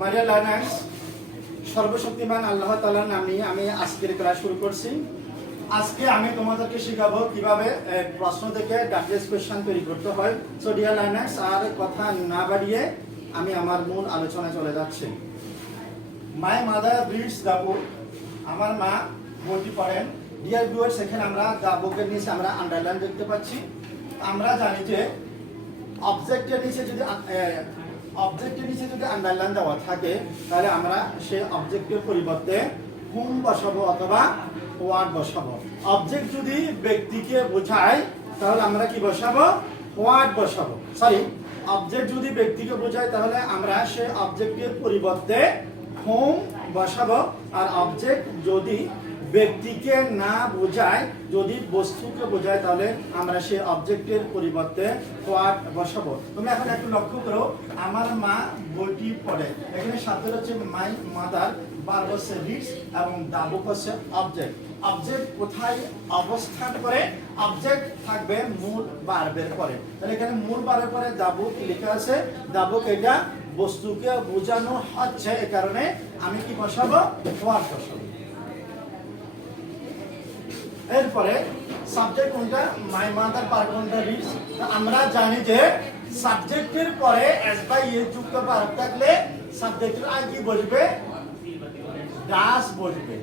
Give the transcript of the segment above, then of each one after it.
মারিয়া learners, সর্বশক্তিমান আল্লাহ তাআলার নাম নিয়ে আমি আজকের ক্লাস শুরু করছি। আজকে আমি তোমাদেরকে শেখাবো কিভাবে প্রশ্ন থেকে ডাব্লিউএস কোশ্চেন তৈরি করতে হয়। সো ডিয়ার লার্নার্স, আর কথা না বাড়িয়ে আমি আমার মূল আলোচনায় চলে যাচ্ছি। My mother reads the book, আমার মা বইটি পড়েন। ডিয়ার ভিউয়ার্স, এখানে আমরা দ্য বুকের নিচে আমরা আন্ডারলাইন দেখতে পাচ্ছি। আমরা জানি যে অবজেক্টের নিচে যদি আন্ডারলাইন দেওয়া থাকে তাহলে আমরা সেই অবজেক্টের পরিবর্তে হুম বসাবো অথবা হোয়াট বসাবো। অবজেক্ট যদি ব্যক্তিকে বোঝায় তাহলে আমরা কি বসাবো? হোয়াট বসাবো। সরি, অবজেক্ট যদি ব্যক্তিকে বোঝায় তাহলে আমরা সেই অবজেক্টের পরিবর্তে হুম বসাবো। আর অবজেক্ট যদি ব্যক্তিকে না বোঝায়, যদি বস্তুকে বোঝায়, তাহলে আমরা সেই অবজেক্টের পরিবর্তে হোয়াট বসাবো। তুমি এখন একটু লক্ষ্য করো, আমার মা বইটি পড়ে। এখানে শব্দ হচ্ছে মাই মাদার, ভার্ব হচ্ছে রিডস এবং দ্য বুক হচ্ছে অবজেক্ট। অবজেক্ট কোথায় অবস্থান করে? অবজেক্ট থাকবে মূল ভার্বের পরে। তাহলে এখানে মূল ভার্বের পরে দ্য বুক লেখা আছে। দ্য বুক এটা বস্তুকে বোঝানো হচ্ছে, এই কারণে আমি কি বসাবো? হোয়াট বসাবো। এরপরে সাবজেক্ট কোনটা? মাই মাদার, ভার্ব কোনটা? রিডস। আমরা জানি যে সাবজেক্টের পরে এস বাই এ যুক্ত ভার্ব থাকলে সাবজেক্টের আগে কি বসবে? ডাস বসবে।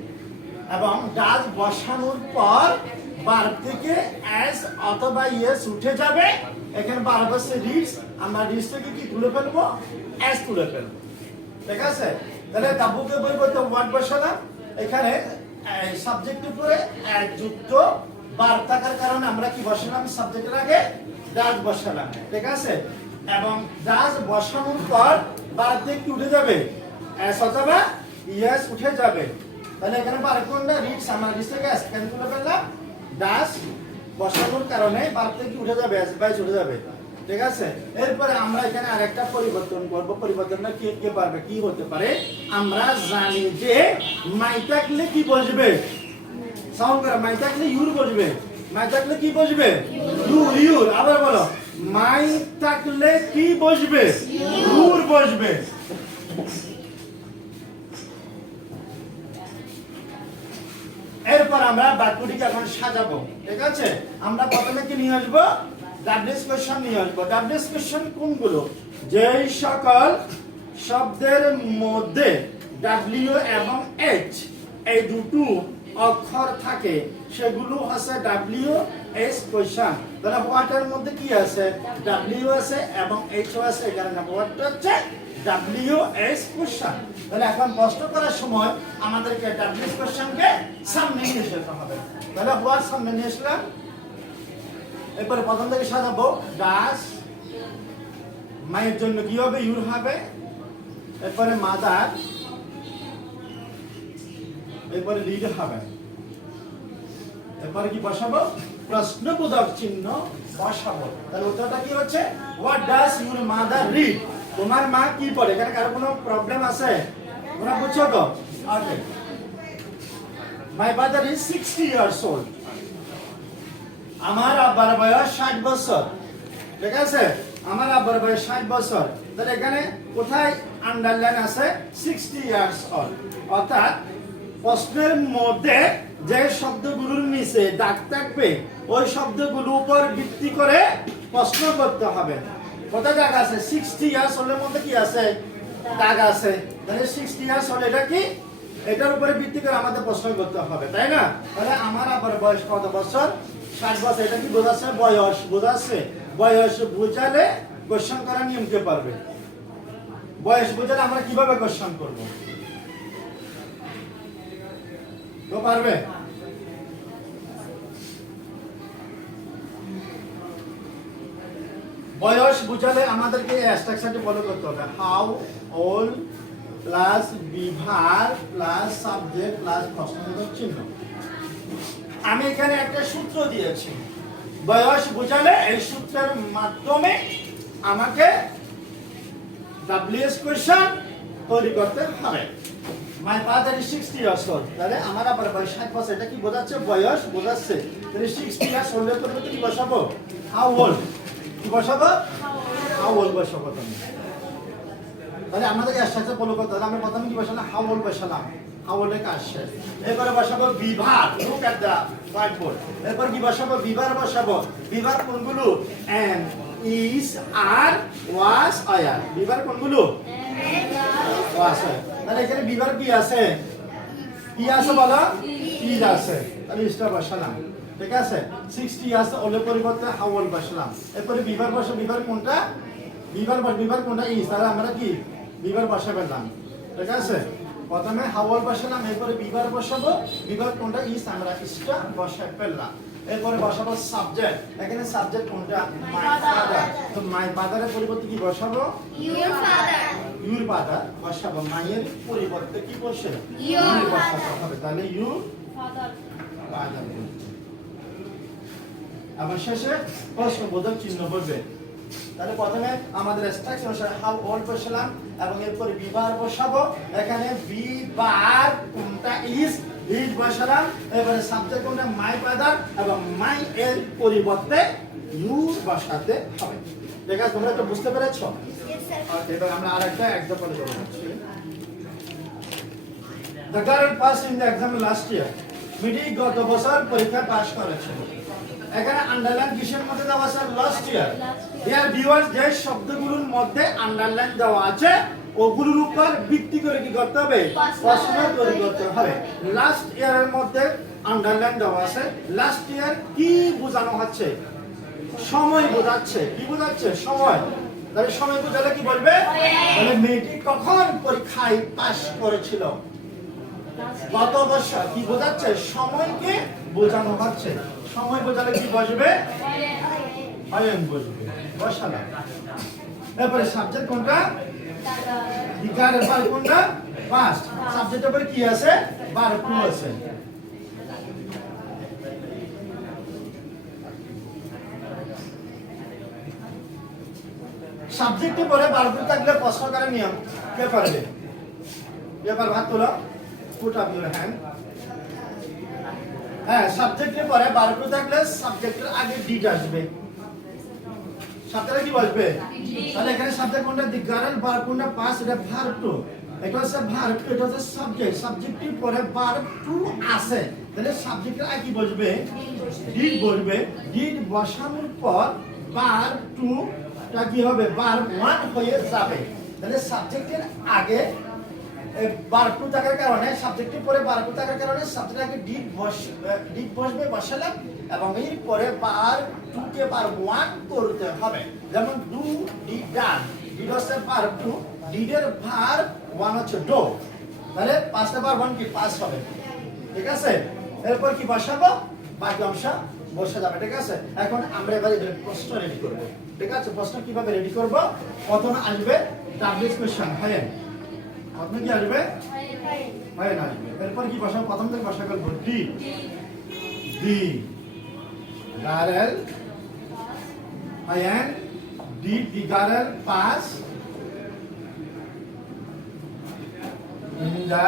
এবং ডাস বসানোর পর ভার্ব থেকে এস অথবা ইয়েস উঠে যাবে। এখানে ভার্ব আছে রিডস, আমরা রিডস থেকে কি তুলে ফেলবো? এস তুলে ফেলবো। ঠিক আছে? তাহলে দ্য বুকের পরিবর্তে হোয়াট বসালাম। এখানে সাবজেক্টের পরে যুক্ত ভার্ব থাকার কারণে আমরা কি বসালাম? সাবজেক্টের আগে ডাস বসালাম। ঠিক আছে? এবং ডাস বসানোর পর ভার্ব থেকে কি উঠে যাবে? এস অথবা ইয়েস উঠে যাবে। তাহলে এখানে ভার্ব কোনটা? রিডস, আমরা রিডস থেকে এস কেন তুলে ফেললাম? ডাস বসানোর কারণে ভার্ব থেকে উঠে যাবে, এস বাই উঠে যাবে। ঠিক আছে? এরপরে আমরা এখানে আরেকটা পরিবর্তন করব। পরিবর্তনটা কি পারবে? কি হতে পারে? আমরা জানি যে মাই থাকলে কি বসবে? সাউন্ড করে, মাই থাকলে ইউর বসবে। মাই থাকলে কি বসবে? ইউর। আবার বলো, মাই থাকলে কি বসবে? ইউর বসবে। এরপর আমরা বাক্যটিকে এখন সাজাবো। ঠিক আছে? আমরা প্রথমে কি নিয়ে আসবো? ডাব্লিউএস কোশ্চেন নিয়ে আসবো। ডাব্লিউএস কোশ্চেন কোনগুলো? যেই সকল শব্দের মধ্যে ডাব্লিউ এবং এইচ এই দুটো অক্ষর থাকে সেগুলো হচ্ছে ডাব্লিউ এস কোশ্চেন। তাহলে হোয়াটের মধ্যে কি আছে? ডাব্লিউ আছে এবং এইচ আছে, এই কারণে হোয়াটটা হচ্ছে ডাব্লিউ এস কোশ্চেন। তাহলে এখন প্রশ্ন করার সময় আমাদেরকে ডাব্লিউএস কোশ্চেনকে সামনে নিয়ে যেতে হবে। তাহলে হোয়াট সামনে নিয়ে আসলাম। এরপরে প্রথম থেকে সাজাবো। ডাস, মায়ের জন্য কি হবে? ইউর হবে। এরপরে মাদার, এরপরে রিড হবে। এরপরে কি বসাবো? প্রশ্নবোধক চিহ্ন বসাবো। তাহলে উত্তরটা কি হচ্ছে? What does your mother read? তোমার মা কি পড়ে? এখানে কারো কোনো প্রবলেম আছে? তোমরা বুঝছো তো? Okay. My father is 60 years old. আমার আব্বার বয়স 60 বছর। ঠিক আছে? আমার আব্বার বয়স 60 বছর। তাহলে এখানে কোথায় আন্ডারলাইন আছে? 60 ইয়ার্স ওল্ড। অর্থাৎ প্রশ্নের মধ্যে যে শব্দগুলোর নিচে দাগ থাকবে ওই শব্দগুলোর উপর ভিত্তি করে প্রশ্ন করতে হবে। কোথায় দাগ আছে? 60 ইয়ার্স ওল্ডের মধ্যে কি আছে? দাগ আছে। তাহলে 60 ইয়ার্স ওল্ড এটা কি? এটার উপরে ভিত্তি করে আমাদের প্রশ্ন করতে হবে, তাই না? তাহলে আমার আবার বয়স কত বছর? 60 বছর। এটা কি বোঝাচ্ছে? বয়স বোঝাচ্ছে। বয়স বোঝালে কোশ্চেন করার নিয়ম কে পারবে? বয়স বোঝালে আমরা কিভাবে কোশ্চেন করব? তো পারবে? বয়স বোঝালে আমাদেরকে এই স্ট্রাকচারটি ফলো করতে হবে। হাউ ওল্ড প্লাস বিভার প্লাস সাবজেক্ট প্লাস প্রশ্নবোধক চিহ্ন। আমি এখানে একটা সূত্র দিয়েছি। বয়স বোঝালে এই সূত্রের মাধ্যমে আমাকে ডাব্লিউএস কোশ্চেন তৈরি করতে হবে। মাই ফাদার ইজ 60 ইয়ার্স ওল্ড। তাহলে আমার আবার বয়স 60 বছর। এটা কি বোঝাচ্ছে? বয়স বোঝাচ্ছে। তাহলে 60 ইয়ার্স ওল্ডের পরিবর্তে কি বসাবো? How old. কি বসাবো? হাউ ওল্ড বসাবো তুমি। তাহলে আমাদের স্ট্রাকচার ফলো করতে হবে। আমরা প্রথমে কি বসালাম? হাউল বসালাম, হাউলের কাজ শেষ। এরপরে বসাবো বিভার, look at the white board. এরপর কি বসাবো? বিভার বসাবো। বিভার কোনগুলো? এম, ইজ, আর, ওয়াজ, আয়ার। বিভার কোনগুলো? ওয়াজ। তাহলে এখানে বিভার কি আছে? কি আছে বলো? ইজ আছে। তাহলে ইজটা বসালাম, ঠিক আছে। 60 আছে, ওলের পরিবর্তে হাউল বসালাম। এরপরে বিভার বসে, বিভার কোনটা? বিভার কোনটা? ইজ। তাহলে আমরা কি বিভার বসা পেলাম, ঠিক আছে। প্রথমে হাউল বসালাম, এরপরে বিভার বসাবো। বিভার কোনটা? ইজ, আমরা ইজটা বসা পেলাম। এরপরে বসাবো সাবজেক্ট। এখানে সাবজেক্ট কোনটা? My father. তো মাই ফাদারের পরিবর্তে কি বসাবো? Your father. ইউর ফাদার বসাবো। মায়ের পরিবর্তে কি বসে? Your বসাতে father. হবে। তাহলে ইউর Father. ফাদার। আবার শেষে প্রশ্নবোধক চিহ্ন বসবে। তাহলে প্রথমে আমাদের স্ট্রাকচার অনুসারে হাউ ওল্ড বসালাম এবং এরপরে বিভার বসাবো। এখানে বিভার কোনটা? ইজ, ইজ বসালাম। এবারে সাবজেক্ট কোনটা? মাই ফাদার এবং মাই এর পরিবর্তে ইউ বসাতে হবে। ঠিক আছে, তোমরা তো বুঝতে পেরেছো? Yes, sir. ওকে, এবার আমরা আরেকটা এক্সাম্পল করব। The girl passed in the exam last year. মিটি গত বছর পরীক্ষা পাস করেছে। এখানে আন্ডারলাইন কিসের মধ্যে দেওয়া আছে? Last year. ডিয়ার ভিউয়ার্স, যে শব্দগুলোর মধ্যে আন্ডারলাইন দেওয়া আছে ওগুলোর উপর ভিত্তি করে কি করতে হবে? প্রশ্ন তৈরি করতে হবে। লাস্ট ইয়ারের মধ্যে আন্ডারলাইন দেওয়া আছে। লাস্ট ইয়ার কি বোঝানো হচ্ছে? সময় বোঝাচ্ছে। কি বোঝাচ্ছে? সময়। তাহলে সময় বোঝালে কি বলবে? তাহলে মেয়েটি কখন পরীক্ষায় পাস করেছিল? গত বছর। কি বোঝাচ্ছে? সময়কে বোঝানো হচ্ছে। সময় বোঝালে কি বসবে? অয়ন বসবে, বসালাম। এরপরে সাবজেক্ট কোনটা? বিকার। এরপর কোনটা? পাস্ট। সাবজেক্টের উপরে কি আছে? ভার্ব টু আছে। সাবজেক্টে পরে ভার্ব টু থাকলে প্রশ্ন করার নিয়ম কে পারবে? এবার হাত তোলো, পুট আপ ইউর হ্যান্ড। হ্যাঁ, সাবজেক্টে পরে ভার্ব টু থাকলে সাবজেক্টের আগে ডিড আসবে। সাবজেক্টে কি বসবে? তাহলে এখানে সাবজেক্ট কোনটা? The girl. ভার্ব কোনটা? পাস। এটা ভার্ব টু। এটা হচ্ছে ভার্ব টু, এটা হচ্ছে সাবজেক্ট। সাবজেক্টের পরে ভার্ব টু আছে, তাহলে সাবজেক্টের আগে কি বসবে? ডিড বসবে। ডিড বসানোর পর ভার্ব টু টা কি হবে? ভার্ব ওয়ান হয়ে যাবে। তাহলে সাবজেক্টের আগে ভার্ব টু থাকার কারণে, সাবজেক্টের পরে ভার্ব টু থাকার কারণে সাবজেক্টের আগে ডিড বসবে, বসালাম এবং এর পরে ভার্ব টু কে ভার্ব ওয়ান করতে হবে। যেমন ডু, ডিড, ডান। ডিড হচ্ছে ভার্ব টু, ডিডের ভার্ব ওয়ান হচ্ছে ডো। তাহলে পাঁচটা ভার্ব ওয়ান কি? পাস হবে, ঠিক আছে। এরপর কি বসাবো? বাকি অংশ বসে যাবে, ঠিক আছে। এখন আমরা এবারে প্রশ্ন রেডি করব, ঠিক আছে। প্রশ্ন কিভাবে রেডি করব? প্রথমে আসবে ডাব্লিউএস কোশ্চেন, হ্যাঁ। প্রথমে কি আসবে? হ্যাঁ আসবে। এরপর কি বসাবো? প্রথম থেকে বসা করব ডি। ডি গার্ল, হ্যাঁ। Did the girl pass in the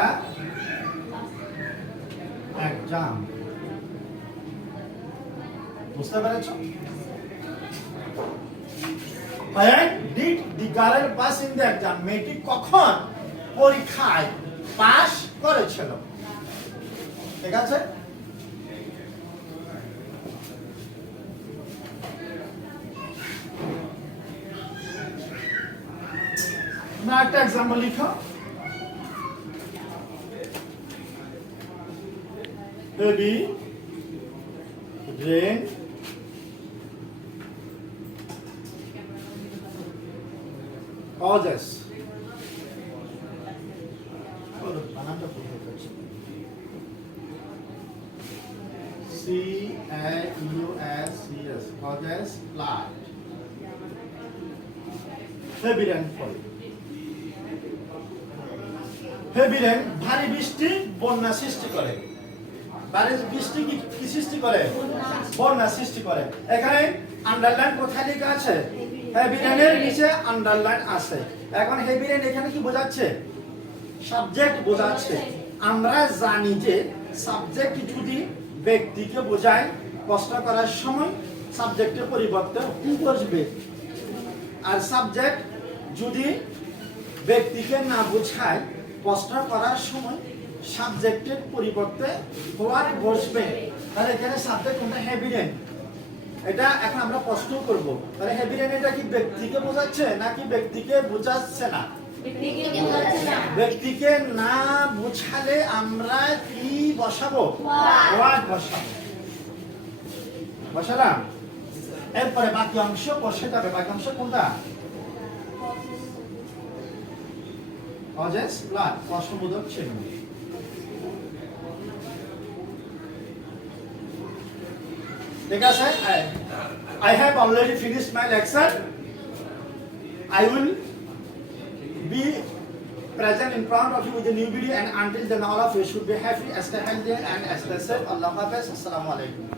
exam. বুঝতে পেরেছো? হ্যাঁ, did the girl pass in the exam. মেয়েটি কখন পরীক্ষায় পাস করেছিল, ঠিক আছে। না, একটা एग्जांपल লিখো। heavy rain causes C-A-U-S-C-S causes flood. Heavy rainfall. Heavy rain ভারী বৃষ্টি বন্যা সৃষ্টি করে। ভারী বৃষ্টি কি সৃষ্টি করে? বন্যা সৃষ্টি করে। এখানে আন্ডারলাইন কোথায় লেখা আছে? হেভি রেনের নিচে আন্ডারলাইন আছে। এখন হেভি রেন এখানে কি বোঝাচ্ছে? সাবজেক্ট বোঝাচ্ছে। আমরা জানি যে সাবজেক্ট যদি ব্যক্তিকে বোঝায় প্রশ্ন করার সময় সাবজেক্টের পরিবর্তে হু বসবে। আর সাবজেক্ট যদি ব্যক্তিকে না বোঝায় প্রশ্ন করার সময় সাবজেক্টের পরিবর্তে হোয়াট বসবে। তাহলে এখানে সাবজেক্ট কোনটা? Have been. এটা এখন আমরা প্রশ্ন করব, তাহলে হ্যাভ বিন এটা কি ব্যক্তিকে বোঝাচ্ছে নাকি ব্যক্তিকে বোঝাচ্ছে না? ব্যক্তিকে না বোঝালে আমরা কি বসাবো? হোয়াট বসাবো। বসালাম। এরপরে বাকি অংশ বসাতে হবে। বাকি অংশ কোনটা? অজেস প্লাস প্রশ্নবোধক চিহ্ন। ঠিক আছে? I have already finished my lecture. I will be present in front of you with a new video, and until then all of you should be happy, stay healthy and stay safe. Allah Hafiz. Assalamu alaikum.